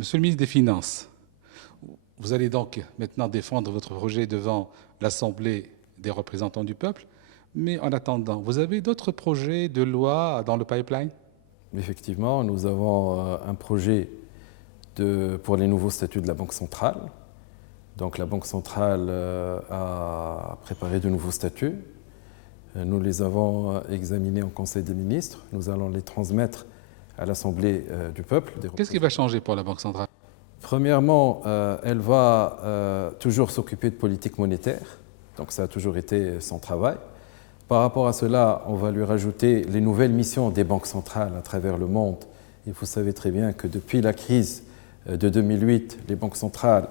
Monsieur le ministre des Finances, vous allez donc maintenant défendre votre projet devant l'Assemblée des représentants du peuple, mais en attendant, vous avez d'autres projets de loi dans le pipeline? Effectivement, nous avons un projet pour les nouveaux statuts de la Banque centrale. Donc la Banque centrale a préparé de nouveaux statuts. Nous les avons examinés en Conseil des ministres. Nous allons les transmettre à l'Assemblée du peuple. Qu'est-ce qui va changer pour la Banque centrale? Premièrement, elle va toujours s'occuper de politique monétaire. Donc ça a toujours été son travail. Par rapport à cela, on va lui rajouter les nouvelles missions des banques centrales à travers le monde. Et vous savez très bien que depuis la crise de 2008, les banques centrales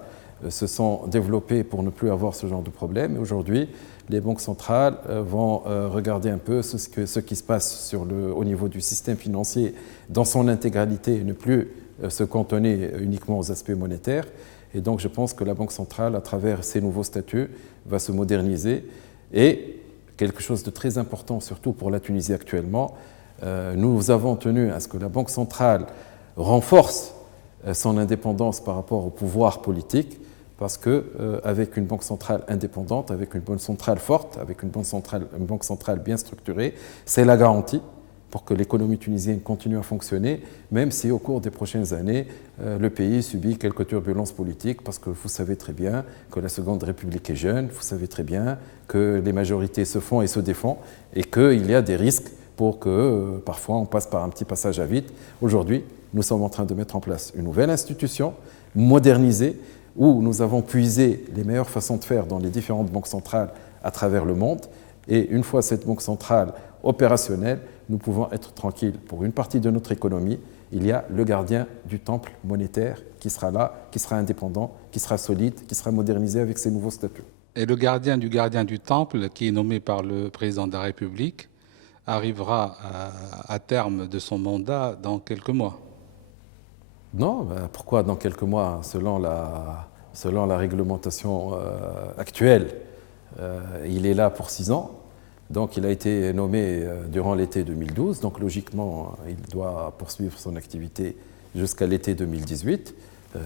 se sont développées pour ne plus avoir ce genre de problème. Et aujourd'hui, les banques centrales vont regarder un peu ce qui se passe au niveau du système financier dans son intégralité et ne plus se cantonner uniquement aux aspects monétaires. Et donc je pense que la Banque centrale, à travers ces nouveaux statuts, va se moderniser. Et quelque chose de très important, surtout pour la Tunisie actuellement, nous avons tenu à ce que la Banque centrale renforce son indépendance par rapport au pouvoir politique, parce qu'avec une banque centrale indépendante, avec une banque centrale forte, avec une banque centrale bien structurée, c'est la garantie pour que l'économie tunisienne continue à fonctionner, même si au cours des prochaines années, le pays subit quelques turbulences politiques, parce que vous savez très bien que la Seconde République est jeune, vous savez très bien que les majorités se font et se défont, et qu'il y a des risques pour que parfois on passe par un petit passage à vide. Aujourd'hui, nous sommes en train de mettre en place une nouvelle institution, modernisée, où nous avons puisé les meilleures façons de faire dans les différentes banques centrales à travers le monde. Et une fois cette banque centrale opérationnelle, nous pouvons être tranquilles. Pour une partie de notre économie, il y a le gardien du temple monétaire qui sera là, qui sera indépendant, qui sera solide, qui sera modernisé avec ces nouveaux statuts. Et le gardien du temple, qui est nommé par le président de la République, arrivera à terme de son mandat dans quelques mois. Non, pourquoi dans quelques mois? Selon la réglementation actuelle, il est là pour 6 ans. Donc il a été nommé durant l'été 2012. Donc logiquement, il doit poursuivre son activité jusqu'à l'été 2018,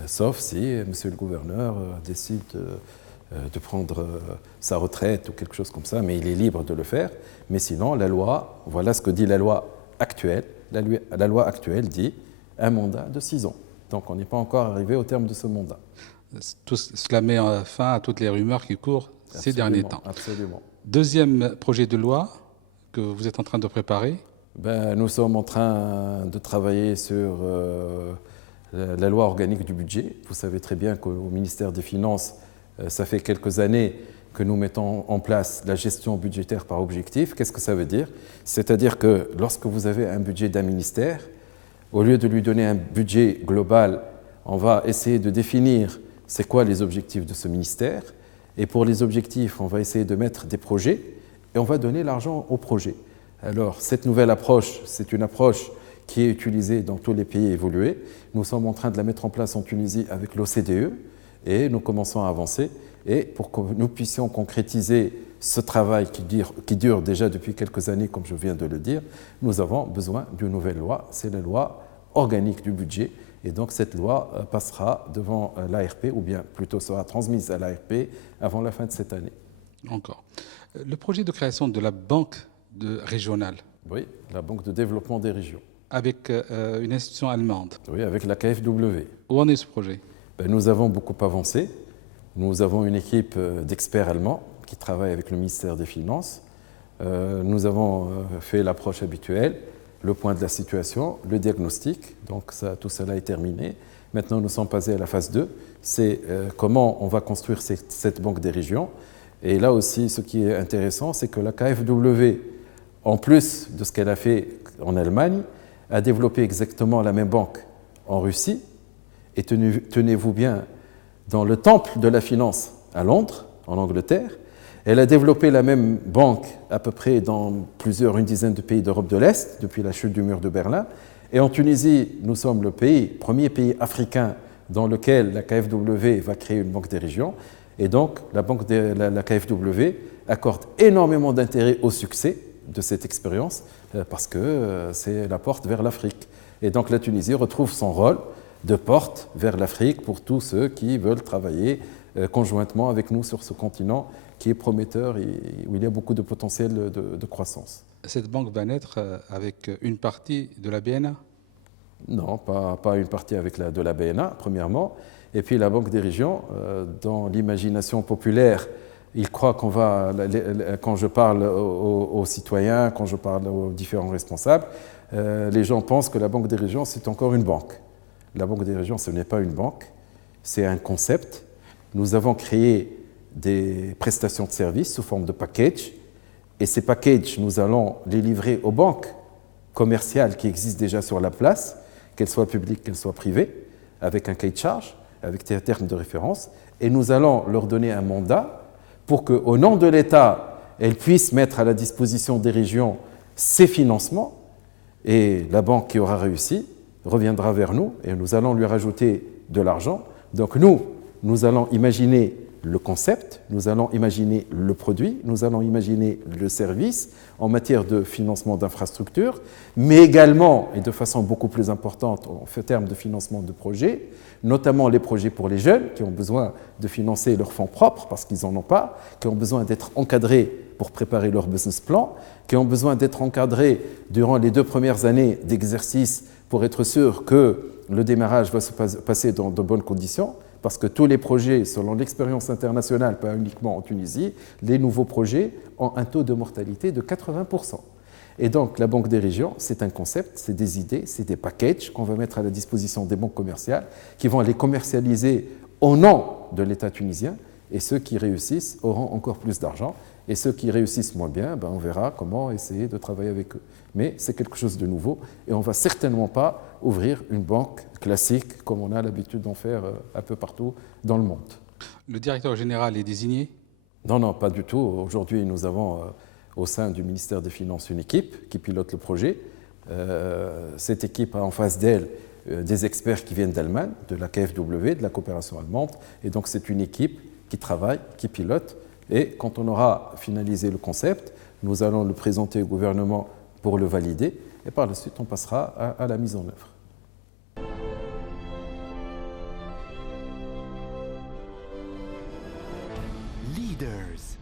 sauf si monsieur le gouverneur décide de prendre sa retraite ou quelque chose comme ça, mais il est libre de le faire. Mais sinon, la loi, voilà ce que dit la loi actuelle. La loi actuelle dit un mandat de 6 ans. Donc on n'est pas encore arrivé au terme de ce mandat. Cela met fin à toutes les rumeurs qui courent ces derniers temps. Absolument. Deuxième projet de loi que vous êtes en train de préparer? Nous sommes en train de travailler sur la loi organique du budget. Vous savez très bien qu'au ministère des Finances, ça fait quelques années que nous mettons en place la gestion budgétaire par objectif. Qu'est-ce que ça veut dire? C'est-à-dire que lorsque vous avez un budget d'un ministère, au lieu de lui donner un budget global, on va essayer de définir c'est quoi les objectifs de ce ministère. Et pour les objectifs, on va essayer de mettre des projets et on va donner l'argent aux projets. Alors, cette nouvelle approche, c'est une approche qui est utilisée dans tous les pays évolués. Nous sommes en train de la mettre en place en Tunisie avec l'OCDE et nous commençons à avancer. Et pour que nous puissions concrétiser ce travail qui dure déjà depuis quelques années, comme je viens de le dire, nous avons besoin d'une nouvelle loi. C'est la loi organique du budget. Et donc cette loi passera devant l'ARP, ou bien plutôt sera transmise à l'ARP avant la fin de cette année. Encore. Le projet de création de la banque régionale. Oui, la Banque de développement des régions. Avec une institution allemande. Oui, avec la KfW. Où en est ce projet? Nous avons beaucoup avancé. Nous avons une équipe d'experts allemands qui travaille avec le ministère des Finances. Nous avons fait l'approche habituelle, le point de la situation, le diagnostic. Donc tout cela est terminé. Maintenant, nous sommes passés à la phase 2. C'est comment on va construire cette banque des régions. Et là aussi, ce qui est intéressant, c'est que la KfW, en plus de ce qu'elle a fait en Allemagne, a développé exactement la même banque en Russie. Et tenez-vous bien, dans le temple de la finance à Londres, en Angleterre. Elle a développé la même banque à peu près dans une dizaine de pays d'Europe de l'Est, depuis la chute du mur de Berlin. Et en Tunisie, nous sommes le premier pays africain dans lequel la KfW va créer une banque des régions. Et donc, la KfW accorde énormément d'intérêt au succès de cette expérience parce que c'est la porte vers l'Afrique. Et donc, la Tunisie retrouve son rôle de porte vers l'Afrique pour tous ceux qui veulent travailler conjointement avec nous sur ce continent qui est prometteur et où il y a beaucoup de potentiel de croissance. Cette banque va naître avec une partie de la BNA? Non, pas une partie avec de la BNA, premièrement. Et puis la Banque des régions, dans l'imagination populaire, il croit qu'on va, quand je parle aux citoyens, quand je parle aux différents responsables, les gens pensent que la Banque des régions, c'est encore une banque. La Banque des régions, ce n'est pas une banque, c'est un concept. Nous avons créé des prestations de services sous forme de package. Et ces packages, nous allons les livrer aux banques commerciales qui existent déjà sur la place, qu'elles soient publiques, qu'elles soient privées, avec un cahier de charge, avec des termes de référence. Et nous allons leur donner un mandat pour qu'au nom de l'État, elles puissent mettre à la disposition des régions ces financements. Et la banque qui aura réussi reviendra vers nous et nous allons lui rajouter de l'argent. Donc nous allons imaginer le concept, nous allons imaginer le produit, nous allons imaginer le service en matière de financement d'infrastructures, mais également, et de façon beaucoup plus importante en termes de financement de projets, notamment les projets pour les jeunes qui ont besoin de financer leurs fonds propres parce qu'ils n'en ont pas, qui ont besoin d'être encadrés pour préparer leur business plan, qui ont besoin d'être encadrés durant les 2 premières années d'exercice pour être sûr que le démarrage va se passer dans de bonnes conditions, parce que tous les projets, selon l'expérience internationale, pas uniquement en Tunisie, les nouveaux projets ont un taux de mortalité de 80%. Et donc, la Banque des régions, c'est un concept, c'est des idées, c'est des packages qu'on va mettre à la disposition des banques commerciales qui vont les commercialiser au nom de l'État tunisien. Et ceux qui réussissent auront encore plus d'argent. Et ceux qui réussissent moins bien, on verra comment essayer de travailler avec eux. Mais c'est quelque chose de nouveau et on ne va certainement pas ouvrir une banque classique comme on a l'habitude d'en faire un peu partout dans le monde. Le directeur général est désigné? Non, pas du tout. Aujourd'hui, nous avons au sein du ministère des Finances une équipe qui pilote le projet. Cette équipe a en face d'elle des experts qui viennent d'Allemagne, de la KfW, de la coopération allemande. Et donc c'est une équipe qui travaille, qui pilote. Et quand on aura finalisé le concept, nous allons le présenter au gouvernement pour le valider. Et par la suite, on passera à la mise en œuvre. Leaders.